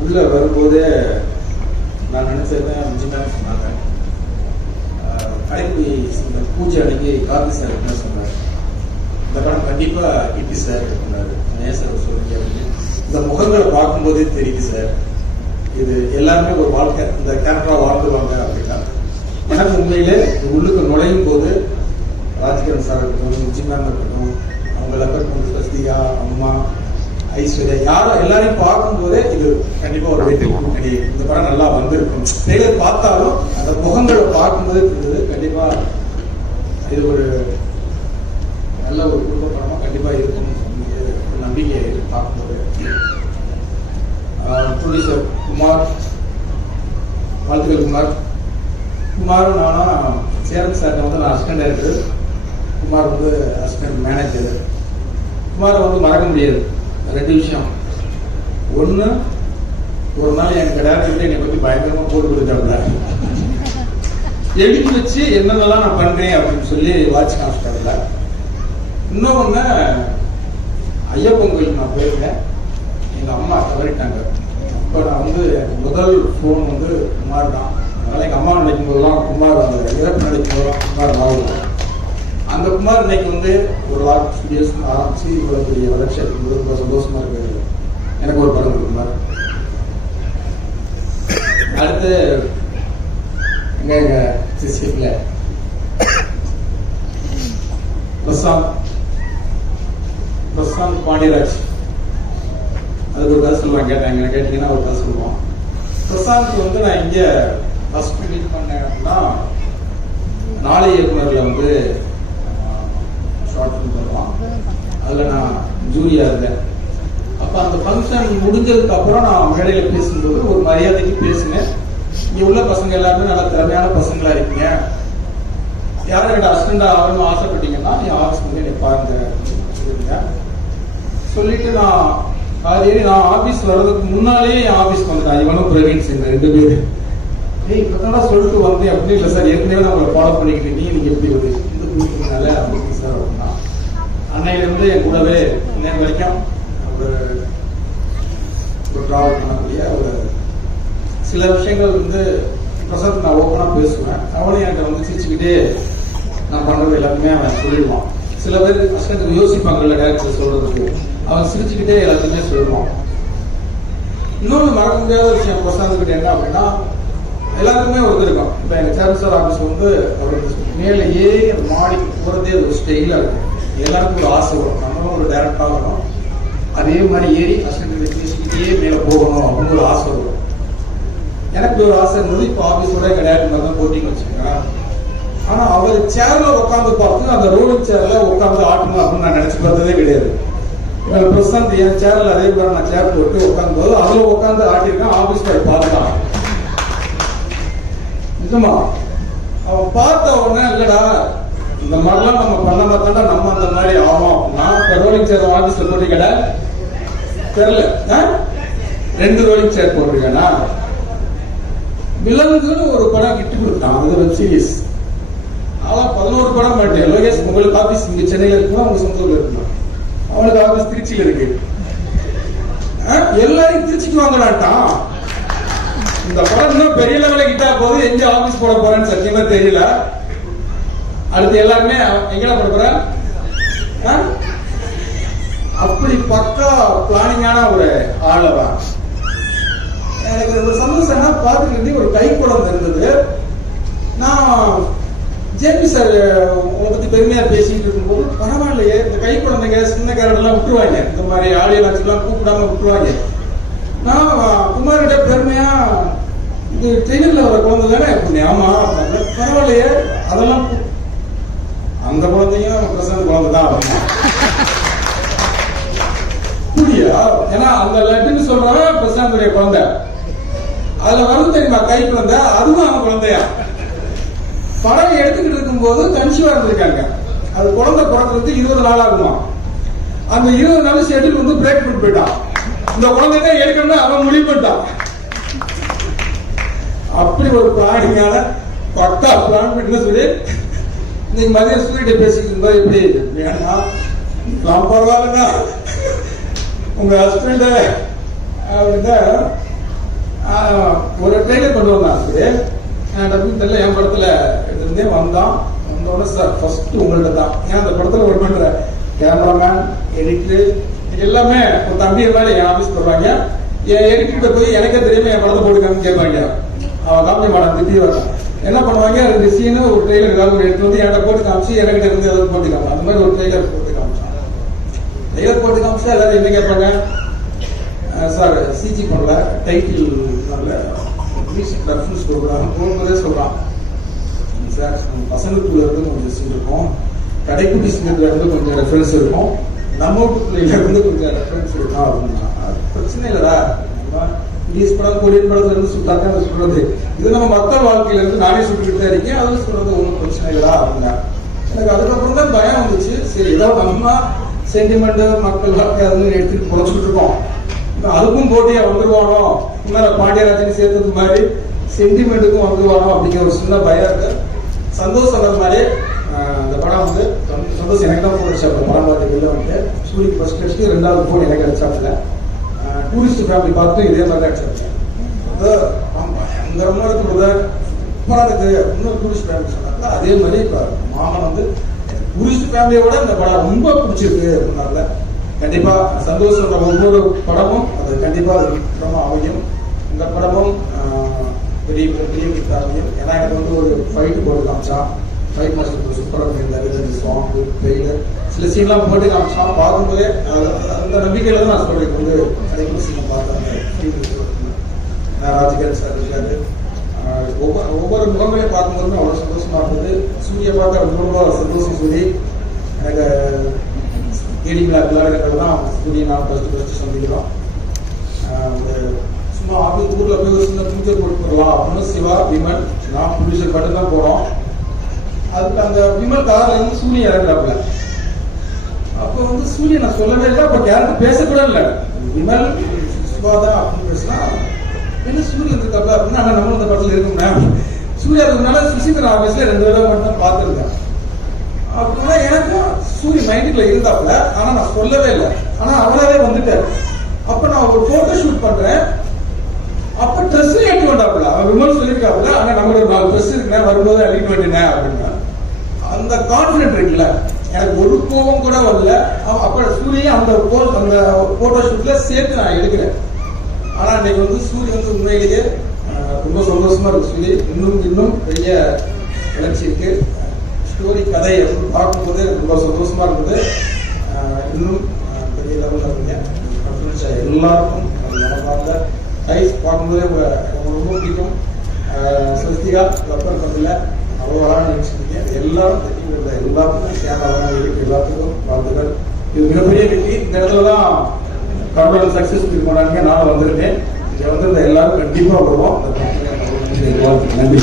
உள்ள வரும்போதே நான் நினைச்சதுதான் மிஞ்சிதான் சொன்னாங்க ஆஹ் இந்த பூஜை அன்னைக்கு காந்தி சார் என்ன சொன்னார்? இந்த படம் கண்டிப்பா கிட்டி சார் எடுக்கிறாரு. நேசர் சார் அப்படின்னு. இந்த முகங்களை பார்க்கும்போதே தெரியுது சார். இது எல்லாருமே ஒரு வாழ்க்கை இந்த கேரக்டரா வாழ்ந்துருவாங்க அப்படின்னா. எனக்கு உண்மையிலே உள்ளுக்கு நுழையும் போது ராஜ்கிரண் சார் இருக்கட்டும் விஜி மேம் இருக்கட்டும் அவங்க லப்பர் கொண்டு சஸ்திகா அம்மா ஐஸ்வர்யா யாரும் எல்லாரையும் பார்க்கும்போதே இது கண்டிப்பா ஒரு வெற்றி. இந்த படம் நல்லா வந்திருக்கும். ட்ரெய்லர் பார்த்தாலும் அந்த முகங்களை பார்க்கும்போது தெரிஞ்சது கண்டிப்பா இது ஒரு நல்ல ஒரு குடும்ப படமா கண்டிப்பா இருக்கும். நம்பிக்கை பார்க்கும்போது. ப்ரொடியூசர் குமார் வாழ்த்துக்கள் குமார். குமாரும் நானும் சேரன் சார் வந்து நான் அசிஸ்டன்ட் டைரக்டர் குமார் வந்து அசிஸ்டன்ட் மேனேஜர் குமாரை வந்து மறக்க முடியாது. ரெண்டு விஷயம். ஒன்று ஒரு நாள் எனக்கு டேரக்டர் என்னை பற்றி பயங்கரமாக போட்டு கொடுத்தாப்புல. எடுத்து வச்சு என்னென்னலாம் நான் பண்றேன் அப்படின்னு சொல்லி வாட்ச் காமிச்சிட்டாங்கல்ல இன்னொன்று ஐயப்பன் கோயிலுக்கு நான் போயிருந்தேன். எங்க அம்மா தவறிட்டாங்க. அப்போ நான் வந்து எனக்கு முதல் ஃபோன் வந்து குமார் தான் அதனால எங்க அம்மா நினைக்கும் போதெல்லாம் குமார் அந்த இறப்பு நினைக்கும் போதெல்லாம் குமார் ஞாபகம் அந்த குமார் இன்னைக்கு வந்து ஒரு லாக் ஸ்டுடியோஸ் ஆரம்பிச்சு இவ்வளோ பெரிய வளர்ச்சி இருக்கும்போது ரொம்ப சந்தோஷமா இருக்கு எனக்கு ஒரு படம் குமார் அடுத்து எங்க எங்க சிசிஎஃப்ல? பிரசாந்த். பிரசாந்த் பாண்டியராஜ். அதுக்கு ஒரு கதை சொல்லுவாங்க கேட்டாங்க என்ன கேட்டீங்கன்னா ஒரு கதை சொல்லுவான் பிரசாந்த் வந்து நான் இங்க ஃபர்ஸ்ட் மீட் பண்ணேன் அப்படின்னா நாளை இயக்குநர்ல வந்து ஷார்ட் நான் ஜூரியா இருந்தேன். அப்போ அந்த ஃபங்க்ஷன் முடிஞ்சதுக்கு அப்புறம் நான் மேடையில பேசும்போது ஒரு மரியாதைக்கு பேசினேன். இங்க உள்ள பசங்க எல்லாருமே நல்ல திறமையான பசங்களா இருக்கீங்க. யாரும் என்னோட அசிஸ்டண்டா ஆகணும்னு ஆசைப்பட்டீங்கன்னா என் ஆஃபீஸ் வந்து என்னை பாருங்க சொல்லிட்டு நான் கார் நான் ஆபீஸ் வர்றதுக்கு முன்னாலேயே என் ஆபீஸ்க்கு வந்துட்டேன். இவனும் பிரவீன் சிங் ரெண்டு பேரும் ஏய் இப்பதான் சொல்லிட்டு வந்தேன் அப்படி இல்லை சார் ஏற்கனவே நான் உங்களை ஃபாலோ பண்ணிக்கிட்டு நீ எப்படி வந்து இந்த குரூப்னால அப்படி சார் அப்படின்னா அன்னையிலிருந்து என் கூடவே இன்னைக்கு வரைக்கும் ஒரு ஒரு டிராவல் பண்ணக்கூடிய ஒரு சில விஷயங்கள் வந்து பிரசாத் நான் ஓப்பனாக பேசுவேன். அவனும் என்கிட்ட வந்து சிரிச்சுக்கிட்டே நான் பண்ணுறது எல்லாருமே அவன் சொல்லிடுவான். சில பேர் கஷ்டத்துக்கு யோசிப்பாங்கல்ல டேரக்டர் சொல்றதுக்கு. அவன் சிரிச்சுக்கிட்டே எல்லாத்தையுமே சொல்லுவான். இன்னொன்று மறக்க முடியாத விஷயம் பிரசாந்த் கிட்ட என்ன அப்படின்னா எல்லாருக்குமே ஒரு இருக்கும். இப்போ எங்கள் சேர்மன் சார் ஆஃபீஸ் வந்து அவர் மேலே ஏறி மாடி போகிறதே ஒரு ஸ்டைலாக இருக்கும். எல்லாருக்கும் ஒரு ஆசை வரும். நம்மளும் ஒரு டேரக்ட் ஆகணும் அதே மாதிரி ஏறி அசிஸ்டன்ட் பேசிக்கிட்டே மேலே போகணும் அப்படின்னு ஒரு ஆசை வரும். எனக்கு ஒரு ஆசை இருந்தது இப்போ ஆஃபீஸோட கிடையாது மாதிரி தான் போட்டிங் வச்சுக்கோங்க ஆனால் அவர் சேரில் உட்காந்து பார்த்து அந்த ரோலிங் சேரில் உட்காந்து ஆட்டணும் அப்படின்னு நான் நினச்சி பார்த்ததே கிடையாது. என் பிரசாந்த் என் சேரில் அதே மாதிரி நான் சேர் போட்டு உட்காந்து போது அதில் உட்காந்து ஆட்டியிருக்கேன் ஆஃபீஸ் போய் பார்த்தான் நிஜமா? அவன் பார்த்த உடனே இல்லடா இந்த மாதிரிலாம் நம்ம பண்ண மாட்டா நம்ம அந்த மாதிரி ஆகும் நான் ரோலிங் சேர் ஆபீஸ்ல போட்டிருக்கடா தெரியல. ரெண்டு ரோலிங் சேர் போட்டிருக்கேனா? விலங்குன்னு ஒரு படம் கிட்டு கொடுத்தான். அது வெப் சீரிஸ் ஆனா பதினோரு படம் மாட்டேன் லோகேஷ் உங்களுக்கு ஆபீஸ் இங்க சென்னையில இருக்குமா? அவங்க சொந்த ஊர்ல இருக்குமா? அவனுக்கு ஆபீஸ் திருச்சியில இருக்கு. எல்லாரையும் திருச்சிக்கு வாங்கலாட்டான் இந்த படம் இன்னும் பெரிய லெவலில் கிட்டா போது எங்க ஆபீஸ் போட போறேன்னு சத்தியமா தெரியல. அடுத்து எல்லாருமே எங்கடா போட போற? ஆ? அப்படி பக்கா பிளானிங்கான ஒரு ஆளவா எனக்கு ஒரு சந்தோஷம் என்ன பார்த்துக்கிட்டு ஒரு கை குழந்தை இருந்தது நான் ஜேபி சார் உங்களை பத்தி பெருமையா பேசிட்டு இருக்கும்போது பரவாயில்லையே இந்த கை குழந்தைங்க சின்ன கேரடெல்லாம் விட்டுருவாங்க. இந்த மாதிரி ஆடியோ எல்லாம் கூப்பிடாம விட்டுருவாங்க. நான் குமாரிட்ட பெருமையா இது ட்ரெயினில் வர குழந்தை தானே? ஆமா. பரவாயில்லையே அதெல்லாம் குழந்தையும் பிரசன்ட் புரியா ஏன்னா அந்த லட்டுன்னு சொல்றவன் பிரசாந்துடைய குழந்தை. அதுல வரும் தெரியுமா கை குழந்தை? அதுவும் அவன் குழந்தையா? படம் எடுத்துக்கிட்டு இருக்கும்போது கன்சியூவா இருந்திருக்காங்க. அது குழந்தை பிறக்கிறதுக்கு இருபது நாள் ஆகுமா? அந்த இருபது நாள் செட்டில் வந்து பிரேக் பண்ணி போயிட்டான். இந்த குழந்தை தான் எடுக்கணும்னு அவன் முடிவு பண்ணிட்டான். அப்படி ஒரு பிளானிங்கான பக்கா பிளான் பண்ணி சொல்லி இன்னைக்கு மதியம் ஸ்கூல்கிட்ட பேசிட்டு எப்படி? வேணுமா நான் பரவாயில்லங்க உங்க ஹஸ்பண்ட் அப்படின்னா ஒரு ட்ரெயினை கொண்டு வந்தான் அதுக்கு டப்பிங் தெரியல என் படத்துல இருந்தே வந்தான். வந்தோடனே சார் ஃபர்ஸ்ட் உங்கள்கிட்ட தான். ஏன் அந்த படத்துல ஒர்க் பண்ற கேமராமேன் எடிட்டர் எல்லாமே ஒரு தம்பி மாதிரி என் ஆபீஸ் போடுறாங்க. என் எடிட்டர் போய் எனக்கே தெரியாம என் படத்தை போட்டுக்கான்னு கேட்பாங்க. அவன் காமிக்க மேடம் திட்டி வரான் என்ன பண்ணுவாங்க? அது டிசைனு ஒரு ட்ரெய்லர் ஏதாவது ஒரு எடுத்து வந்து என்கிட்ட போட்டு காமிச்சு என்கிட்ட இருந்து ஏதாவது போட்டு காமிச்சு. அந்த மாதிரி ஒரு ட்ரெய்லர் போட்டு காமிச்சாங்க ட்ரெய்லர் போட்டு காமிச்சா எல்லாரும் என்ன கேட்பாங்க? சார் சிஜி பண்ணல டைட்டில் பண்ணல. மியூசிக் ரெஃபரன்ஸ் கொடுக்குறாங்க போகும்போதே சொல்கிறான் சார் பசங்களுக்குள்ள இருந்து கொஞ்சம் சீன் இருக்கும். கடைக்குட்டி சீன்ல இருந்து கொஞ்சம் ரெஃபரன்ஸ் இருக்கும். நம்ம வீட்டுக்குள்ள இருந்து கொஞ்சம் ரெஃபரன்ஸ் இருக்கும் அப்படின்னா அது பிரச்சனை இல்லைடா. நம்ம படம் கொரியன் படத்துல இருந்து அதை சொல்றது இது நம்ம மக்கள் வாழ்க்கையில இருந்து நானே சுட்டுக்கிட்டு தான் இருக்கேன். அதுல சொல்றது ஒன்றும் பிரச்சனை இல்லடா அப்படின்னா எனக்கு அதுக்கப்புறம் தான் பயம் வந்துச்சு. சரி ஏதோ நம்ம சென்டிமெண்ட் மக்கள் வாழ்க்கை அதுன்னு எடுத்துட்டு பொழைச்சிட்டு இருக்கோம். அதுக்கும் போட்டியா வந்துருவானோ? முன்னால பாண்டியராஜன் சேர்த்தது மாதிரி சென்டிமெண்ட்டுக்கும் வந்துருவானோ அப்படிங்கிற ஒரு சின்ன பயம் இருக்கு. சந்தோஷ் சொன்னது மாதிரி அந்த படம் வந்து சந்தோஷம் எனக்கு தான் போன் அந்த படம் பார்த்து வெளில வந்துட்டு. சூரியக்கு ஃபர்ஸ்ட் அடிச்சு ரெண்டாவது போன் எனக்கு கிடைச்சாப்புல டூரிஸ்ட் ஃபேமிலி பார்த்து இதே மாதிரி தான் அடிச்சாப்ல பயங்கரமா இருக்கு பிரதர் சூப்பரா இருக்கு இன்னொரு டூரிஸ்ட் ஃபேமிலி சொன்னாங்க. அதே மாதிரி இப்போ மாமன் வந்து டூரிஸ்ட் ஃபேமிலியோட இந்த படம் ரொம்ப பிடிச்சிருக்கு அப்படின்னால கண்டிப்பா சந்தோஷ் ஒவ்வொரு படமும் அது கண்டிப்பா அது படமாக அமையும் இந்த படமும் பெரிய பெரிய பெரிய கிட்ட அமையும் ஏன்னா எனக்கு வந்து ஒரு ஃபைட் போட்டு காமிச்சான். ஃபைட் மாஸ்டர் சூப்பராக பண்ணியிருந்தாரு இந்த சாங் ட்ரெயிலர் சில சீன்லாம் போட்டு காமிச்சான் பார்க்கும்போதே அந்த நம்பிக்கையில தான் நான் சொல்றேன். வந்து கடைக்கு சீனை பார்த்தாங்க. ராஜகிரண் சார் இருக்காரு. ஒவ்வொரு ஒவ்வொரு முகங்களையும் பார்க்கும்போதுமே அவ்வளோ சந்தோஷமா இருந்தது. சூரிய பார்க்க ரொம்ப ரொம்ப சந்தோஷம் சொல்லி எனக்கு ஏடிங்களா விளையாடுறது தான் சூரிய நான் ஃபஸ்ட்டு ஃபஸ்ட்டு சந்திக்கிறோம் இந்த சும்மா ஆஃபீஸ் ஊரில் போய் ஒரு சின்ன பூஜை போட்டு போடலாம். அப்படின்னு சிவா விமன் நான் ப்ரொடியூசர் மட்டும்தான் போகிறோம் அதுக்கு அந்த விமல் கார்ல இருந்து சூரியன் இறங்குறாப்புல. அப்போ வந்து சூரியன் நான் சொல்லவே இல்லை அப்போ யாருக்கும் பேசக்கூட இல்லை. விமல் சுபாதா அப்படின்னு பேசினா என்ன சூரியன் இருக்காப்ல? அப்படின்னா அண்ணா நம்ம இந்த படத்துல இருக்குங்க சூர்யா இருக்கிறதுனால சுசீந்திரன் ஆபீஸ்ல ரெண்டு தடவை மட்டும் தான் பார்த்துருக்கேன் அப்படின்னா எனக்கும் சூரிய மைண்டுக்குள்ள இருந்தாப்புல ஆனா நான் சொல்லவே இல்லை. ஆனா அவளாவே வந்துட்டாரு. அப்ப நான் ஒரு போட்டோ ஷூட் பண்றேன். அப்ப ட்ரெஸ் ஏற்றி வந்தாப்புல. அவன் விமல் சொல்லியிருக்காப்புல ஆனா நம்மளோட நாலு ட்ரெஸ் இருக்கேன் வரும்போது அழிக்க வந்துட்டேன் அப்படின்னா. அந்த கான்பிடன்ட் இருக்குல்ல. எனக்கு ஒரு கோபம் கூட வரல. அப்ப சூரிய அந்த போஸ் அந்த போட்டோ ஷூட்ல சேர்த்து நான் எடுக்கிறேன் ஆனா இன்னைக்கு வந்து சூரிய வந்து உண்மையிலேயே ரொம்ப சந்தோஷமா இருக்கு சூரிய. இன்னும் இன்னும் பெரிய வளர்ச்சி இருக்கு. ஸ்டோரி கதை அப்படின்னு பார்க்கும்போது ரொம்ப சந்தோஷமா இருந்தது இன்னும் பெரிய லெவலில் இருக்கீங்க. எல்லாருக்கும் மனசார்ந்த கைஸ் பார்க்கும்போதே ரொம்ப பிடிக்கும். அஹ், ஸ்வஸ்திகா லப்பர் அவ்வளோ அழகாக நினைச்சிருக்கீங்க எல்லாரும் இந்த எல்லாத்துக்கும் ல இருக்கு எல்லாத்துக்கும் வாழ்த்துக்கள் இது மிகப்பெரிய வெற்றி. இந்த இடத்துல தான் கடவுள் சக்சஸ் போனாங்க. நான் வந்திருக்கேன். இங்க வந்து இந்த எல்லாரும் கண்டிப்பாக வருவோம். நன்றி.